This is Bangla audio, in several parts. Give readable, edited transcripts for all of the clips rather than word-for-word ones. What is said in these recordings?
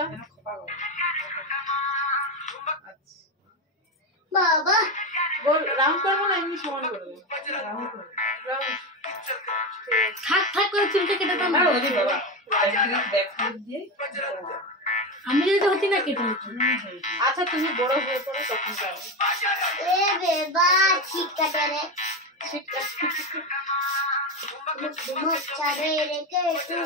ওটা বাবা গোল রাউন্ড করবো না এমনি সমান করবো রাউন্ড থাক থাক করে চুলটা কেটে দাও না ওরে বাবা ব্যাক দিয়ে আমি যদি হতি না কেটে নিচ্ছি আচ্ছা তুমি বড় হয়ে পড়ো তখন যাবে এ বেবা ঠিক কাটে রে ঠিক আছে মুখ ছাড়ে রেখে একটু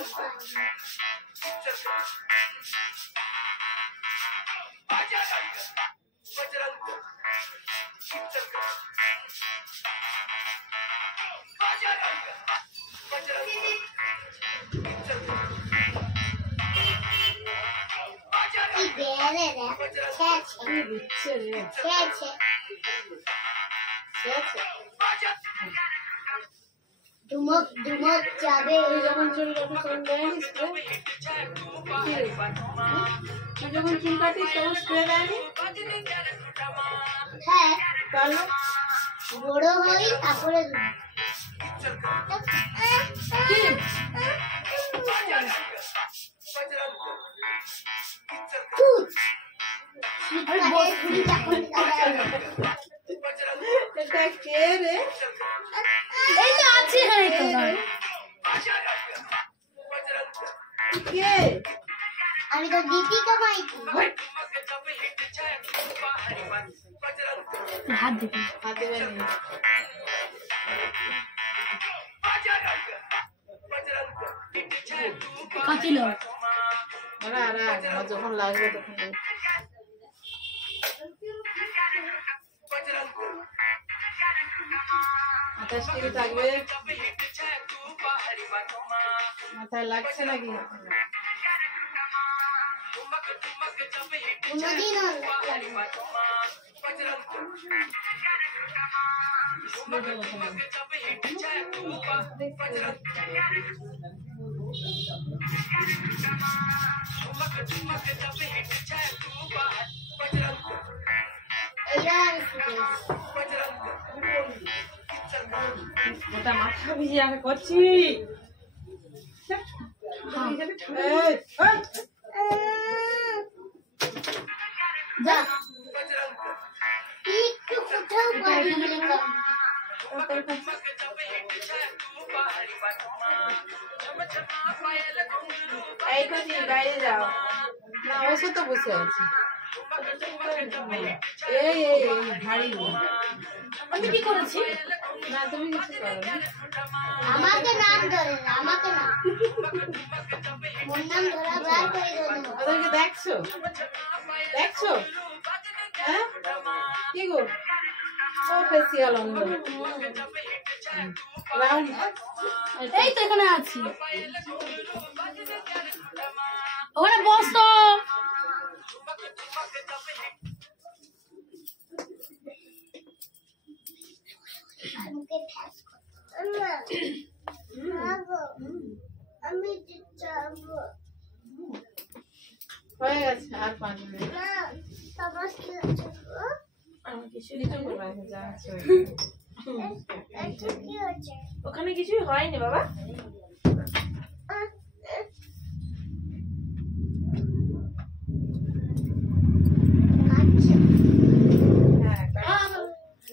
দিচ্ছে রে ধুমক ধুমক যাবে তুই যখন চুল কাটিস তখন দেয়নি স্প্রে তুই যখন চুল কাটিস তখন স্প্রে দেয়নি হ্যাঁ তাহলে বড় হই তারপরে কি এটা কে রে এই তো আছে হ্যাঁ তো কে আমি তো দীপিকা মাইতি হাত দিবি হাতে বেনি কাটিল আরে যখন লাগবে তখন আঠাশ টিভি থাকবে মাথায় লাগছে নাকি কোনদিন ওটা মাথা ভিজে আমি করছি যা একটু কোথাও পারি না এই কাজে বাইরে যাও না ওসে তো বসে আছি এই ভারী আমি কি করেছি না তুমি কিছু করো না আমাকে নাম ধরে না আমাকে না মোর নাম ধরা বার করে দেবো ওদেরকে দেখছো হ্যাঁ কি গো ও ফেসিয়াল অন্ধ রাউন্ড এই তো এখানে আছি ওখানে বস তো আমি যাবো হয়ে গেছে আর 5 মিনিট না সবাই কি আমি কিছু দিতে বলা আছে যা আছে কি হচ্ছে ওখানে কিছুই হয়নি বাবা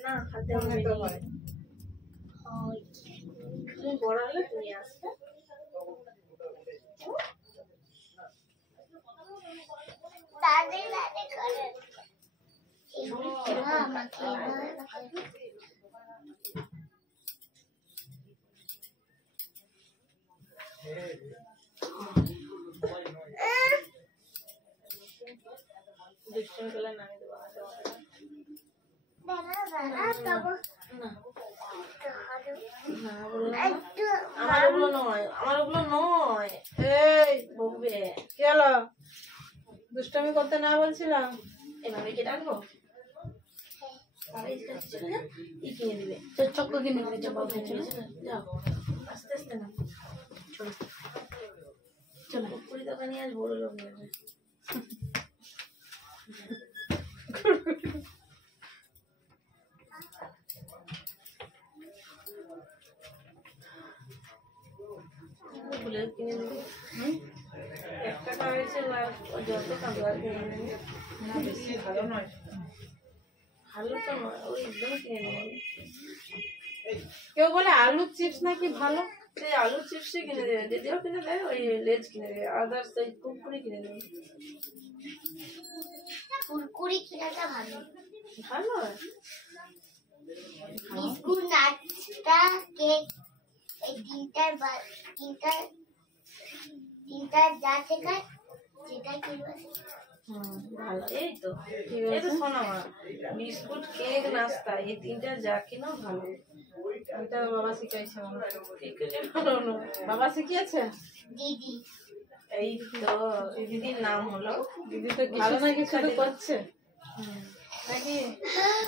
না হাতে তো হয় তুমি বড় হলে তুমি আসবে দাদি দাদি করে আমাকে দুষ্টুমি করলে নামিয়ে দেবো আমার ওগুলো নয় এই বকবে কি হলো দুষ্টুমি করতে না বলছিলাম এভাবে কি ডাকবো ই কিনে দিবে চক্র কিনে দিবে চক্র চলে যাও আস্তে আস্তে না চলো চলো পুরি দোকানে আজ বড় লোক নেবে বলে কিনে দিবে একটা খাওয়াইছে যত খাবো আর কিনে নেবে। না বেশি ভালো নয়। ভালো তো নয়, ওই একদম কিনে নেবে। কেউ বলে আলু চিপস নাকি ভালো। সেই আলু চিপসই কিনে দেবে, যদিও কিনে দেয় ওই লেজ কিনে দেবে, আদার্স ওই কুরকুরি কিনে দেবে। কুরকুরি কিনাটা ভালো। ভালো হয়। বিস্কুট, নাস্তা, কেক এই তিনটার যা শেখায় সেটাই কিনবো। ভালো। এই তো শোনো মা, বিস্কুট, কেক, নাস্তা এই তিনটা যা কিনো ভালো। এটা বাবা শিখাইছে মনে হয়। ঠিক আছে, ভালো না। বাবা শিখিয়েছে? দিদি এই তো এই দিদির নাম হলো। দিদি তো ভালো না কিছু তো করছে নাকি?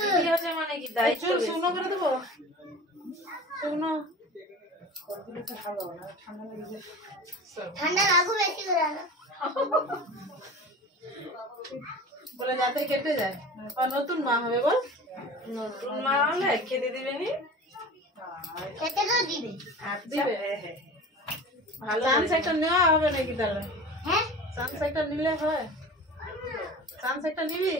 দিদি আছে মানে কি দায়িত্ব চুল বেশি। শুকনো করে দেবো? শুকনো ঠান্ডা লাগু বেশি করে আনো। বলে যাতে কেটে যায়। আর নতুন মা হবে বল। নতুন মা হলে খেতে দিবে নি? খেতে তো দিবে। আচ্ছা, দিবে? হ্যাঁ হ্যাঁ। ভালো সানসেটটা নেওয়া হবে নাকি তাহলে? হ্যাঁ সানসেটটা নিলে হয়? সানসেটটা নিবি?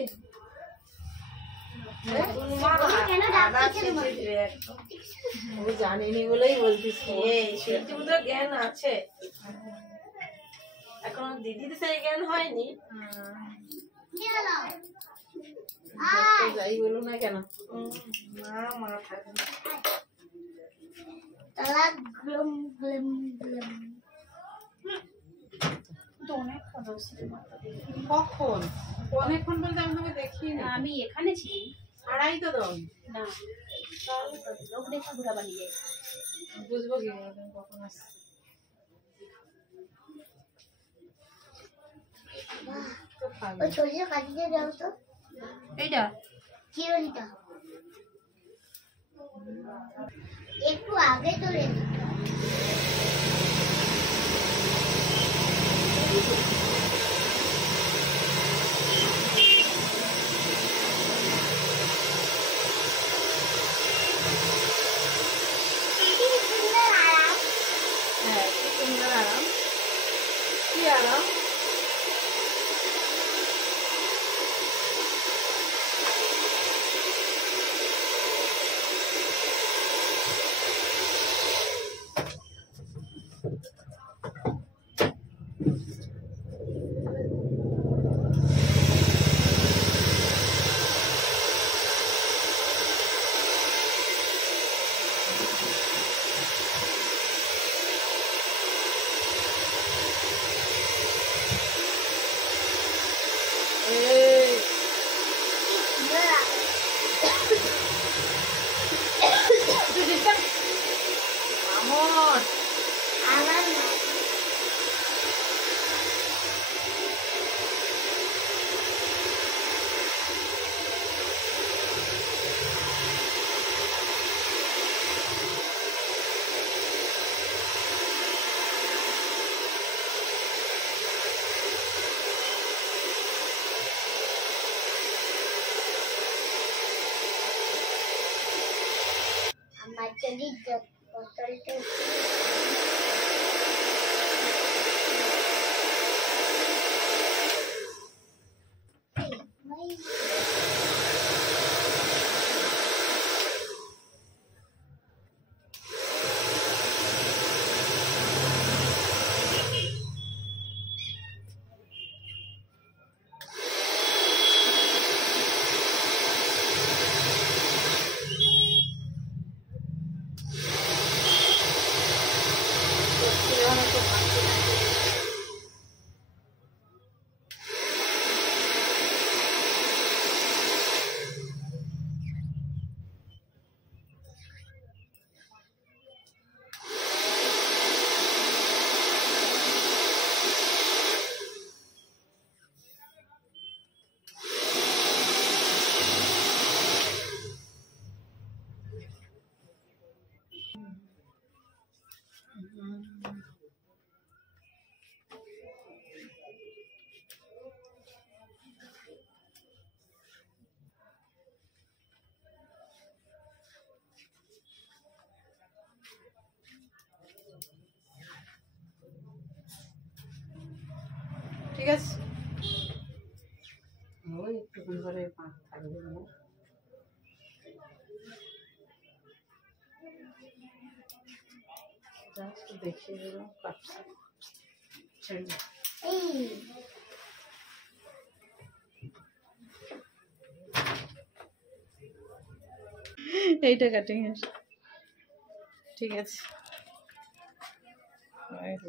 নতুন মা কেন আদা ডাকছে ছেঁচে মা? দিবে একদম। ও জানিনি বলেই বলতিস। এই সেইটুকু তো জ্ঞান আছে, এখন দিদির সেই জ্ঞান হয়নি। কি হলো? যাই বলু না কেন। মা থাকবে। তালা গ্লুম গ্লুম গ্লুম। কখন? অনেকক্ষণ বলতে আমি তোকে দেখি না। আমি এখানে ছিলি ছাড়াই তো দাও না, লোক দেখে ঘুরাবার নিয়ে যাই। বুঝবো কি করে তুমি কখন আসছে। তো খাবে। ওই ছোটটা কাটিয়ে দাও তো। এইটা চিরুনিটা একটু আগে তোলে। হ্যাঁ, কি সুন্দর আরাম। কি আরাম? এই তুই ডিস্টার্ব আমন। আমার না আমার যদি বোতলটা ওই একটুক্ষণ করে পাঁচ থাকবে না জাস্ট দেখিয়ে দেবো কাটছে ছেড়ে দাও। এই এইটা কাটিং এর ঠিক আছে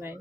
লাইন